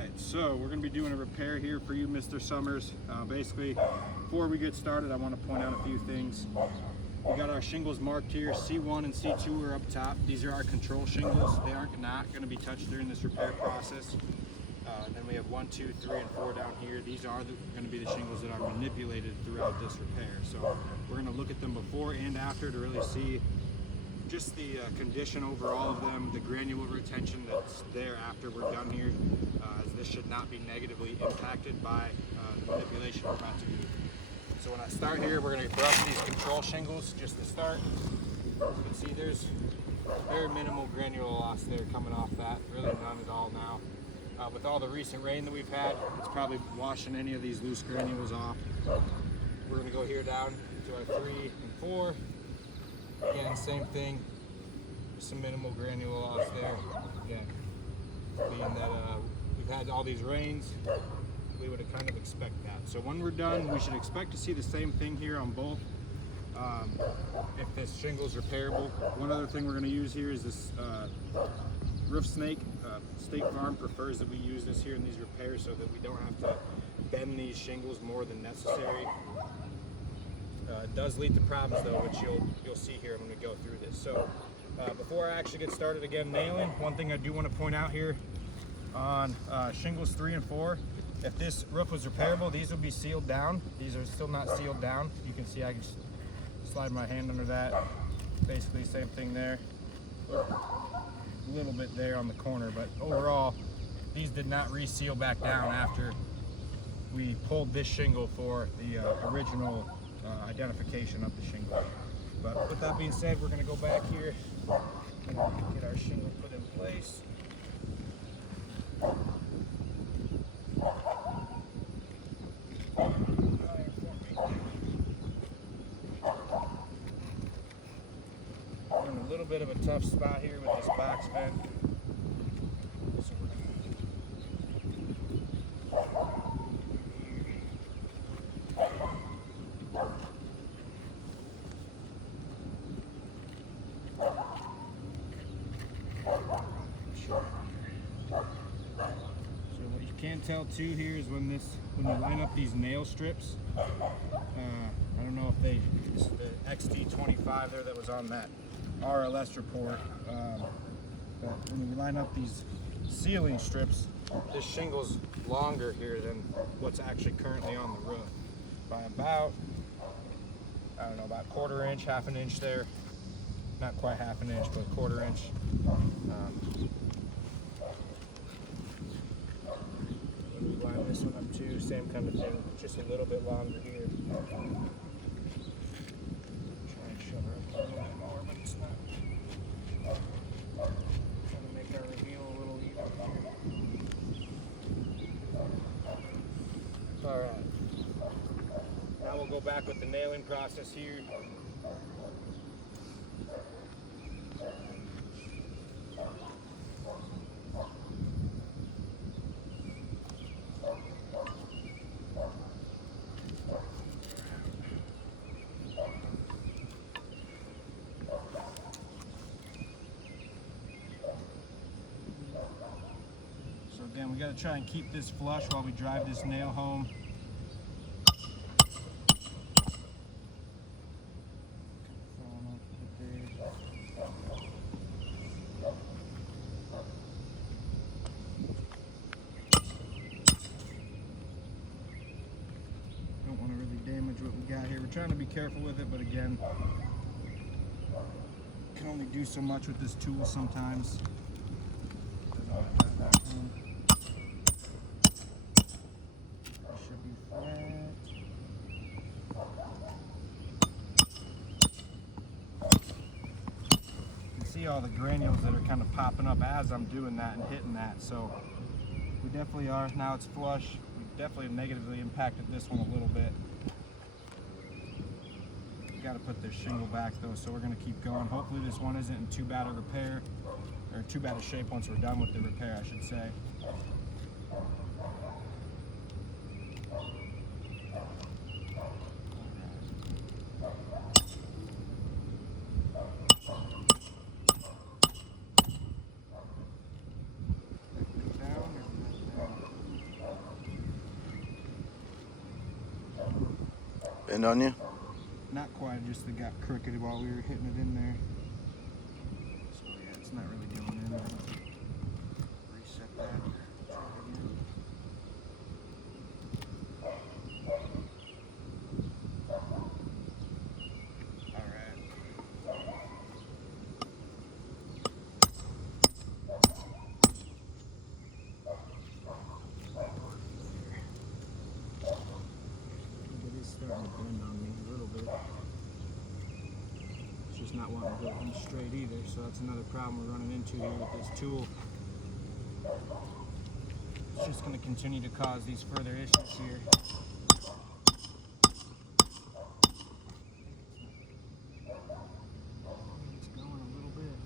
Alright, so we're going to be doing a repair here for you, Mr. Sommers. Basically, before we get started, I want to point out a few things. We got our shingles marked here. C1 and C2 are up top. These are our control shingles. They aren't not going to be touched during this repair process. Then we have 1, 2, 3, and 4 down here. These are going to be the shingles that are manipulated throughout this repair. So we're going to look at them before and after to really see just the condition overall of them, the granular retention that's there after we're done here, as this should not be negatively impacted by the manipulation we're about to do. So when I start here, we're going to brush these control shingles just to start. As you can see, there's very minimal granular loss there coming off that, really none at all now. With all the recent rain that we've had, it's probably washing any of these loose granules off. We're going to go here down to our 3 and 4. Again, same thing, some minimal granular loss there. Again, being that we've had all these rains, we would kind of expect that. So when we're done, we should expect to see the same thing here on both. If this shingle's repairable. One other thing we're going to use here is this roof snake. State Farm prefers that we use this here in these repairs so that we don't have to bend these shingles more than necessary. It does lead to problems though, which you'll see here when we go through this. So before I actually get started again nailing, one thing I do want to point out here on shingles 3 and 4, if this roof was repairable, these would be sealed down. These are still not sealed down. You can see I can slide my hand under that. Basically same thing there. A little bit there on the corner, but overall these did not reseal back down after we pulled this shingle for the original identification of the shingle. But with that being said, we're going to go back here and get our shingle put in place. We're in a little bit of a tough spot here with this box vent. So we're can tell too here is when you line up these nail strips. I don't know if it's the XT25 there that was on that RLS report, but when you line up these ceiling strips, this shingle's longer here than what's actually currently on the roof by about, I don't know, about 1/4 inch, 1/2 inch there. Not quite 1/2 inch, but 1/4 inch. Line this one up too, same kind of thing, just a little bit longer here. Try and shove her up a little bit more, but it's not. Trying to make our reveal a little even here. Alright. Now we'll go back with the nailing process here. Again, we got to try and keep this flush while we drive this nail home. Don't want to really damage what we got here. We're trying to be careful with it, but again, can only do so much with this tool sometimes. See all the granules that are kind of popping up as I'm doing that and hitting that, so we definitely are. Now it's flush. We definitely negatively impacted this one a little bit. We got to put this shingle back though, so we're going to keep going. Hopefully this one isn't in too bad a repair, or too bad a shape once we're done with the repair, I should say. Bend on you? Not quite, just it got crooked while we were hitting it in there. So yeah, it's not really going in. Reset that. Try it again. Starting to bend on me a little bit. It's just not wanting to go in straight either, so that's another problem we're running into here with this tool. It's just going to continue to cause these further issues here. It's going a little bit.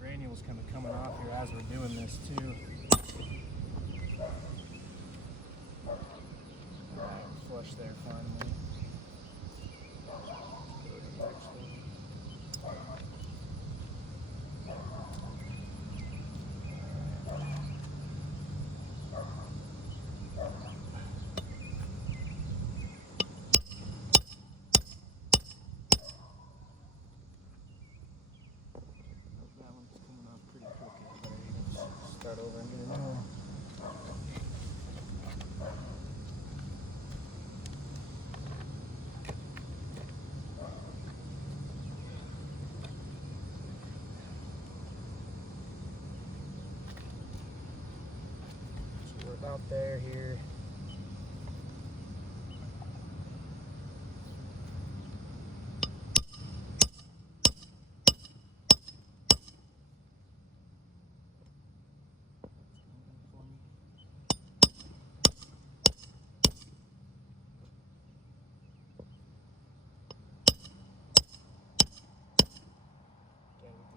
Granules kind of coming off here as we're doing this too. Flush there finally. Start over and get a new one. So we're about there here.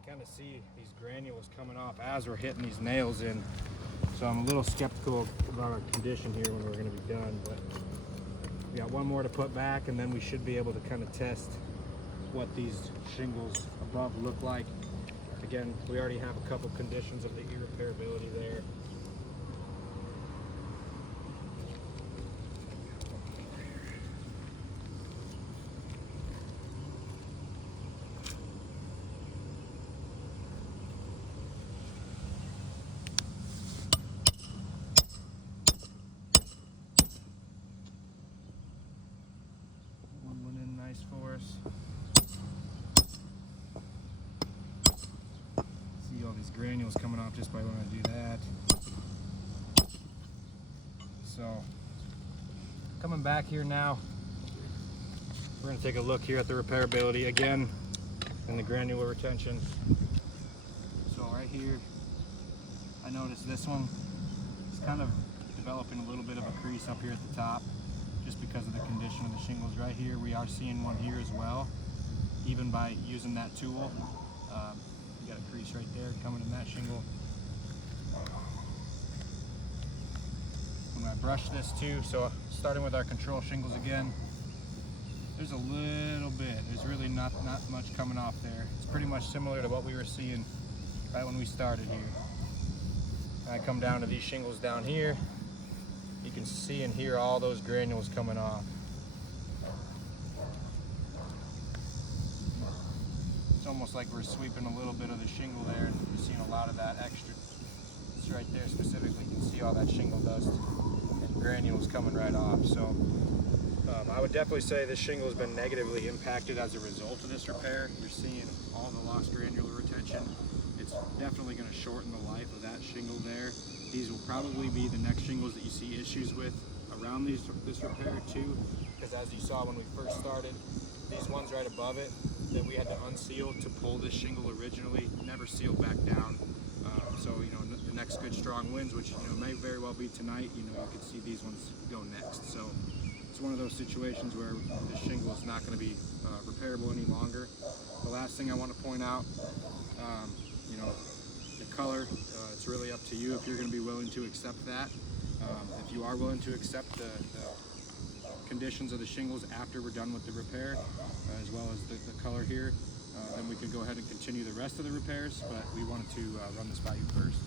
Kind of see these granules coming off as we're hitting these nails in, so I'm a little skeptical about our condition here when we're going to be done, but we got one more to put back and then we should be able to kind of test what these shingles above look like. Again, we already have a couple conditions of the irreparability there. For us. See all these granules coming off just by when I do that. So coming back here now, we're going to take a look here at the repairability again and the granular retention. So right here, I noticed this one is kind of developing a little bit of a crease up here at the top, just because of the condition of the shingles. Right here we are seeing one here as well, even by using that tool. You got a crease right there coming in that shingle. When I brush this too, so starting with our control shingles again, there's a little bit, there's really not much coming off there. It's pretty much similar to what we were seeing right when we started here. And I come down to these shingles down here, you can see and hear all those granules coming off. It's almost like we're sweeping a little bit of the shingle there, and you're seeing a lot of that extra. It's right there specifically, you can see all that shingle dust and granules coming right off. So I would definitely say this shingle has been negatively impacted as a result of this repair. You're seeing all the lost granular retention. It's definitely going to shorten the life of that shingle there. These will probably be the next shingles that you see issues with around this repair too, because as you saw when we first started, these ones right above it that we had to unseal to pull this shingle originally never sealed back down. So the next good strong winds, which may very well be tonight, you could see these ones go next. So it's one of those situations where this shingle is not going to be repairable any longer. The last thing I want to point out, the color, it's really up to you if you're going to be willing to accept that. If you are willing to accept the conditions of the shingles after we're done with the repair, as well as the color here. Then we can go ahead and continue the rest of the repairs, but we wanted to run this by you first.